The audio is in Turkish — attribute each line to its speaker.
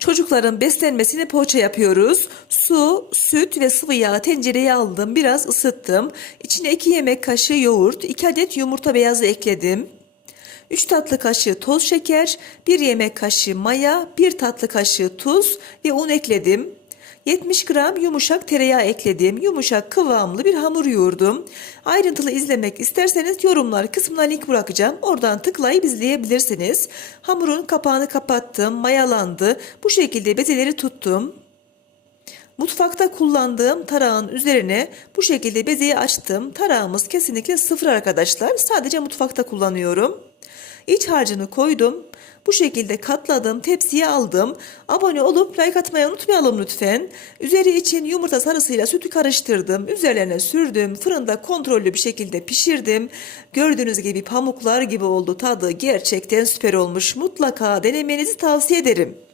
Speaker 1: Çocukların beslenmesini poğaça yapıyoruz. Su, süt ve sıvı yağ tencereye aldım. Biraz ısıttım. İçine 2 yemek kaşığı yoğurt, 2 adet yumurta beyazı ekledim. 3 tatlı kaşığı toz şeker, 1 yemek kaşığı maya, 1 tatlı kaşığı tuz ve un ekledim. 70 gram yumuşak tereyağı ekledim. Yumuşak kıvamlı bir hamur yoğurdum. Ayrıntılı izlemek isterseniz yorumlar kısmına link bırakacağım. Oradan tıklayıp izleyebilirsiniz. Hamurun kapağını kapattım, mayalandı. Bu şekilde bezeleri tuttum. Mutfakta kullandığım tarağın üzerine bu şekilde bezeyi açtım. Tarağımız kesinlikle sıfır arkadaşlar. Sadece mutfakta kullanıyorum. İç harcını koydum. Bu şekilde katladım, tepsiye aldım. Abone olup like atmayı unutmayalım lütfen. Üzeri için yumurta sarısıyla sütü karıştırdım. Üzerlerine sürdüm. Fırında kontrollü bir şekilde pişirdim. Gördüğünüz gibi pamuklar gibi oldu. Tadı gerçekten süper olmuş. Mutlaka denemenizi tavsiye ederim.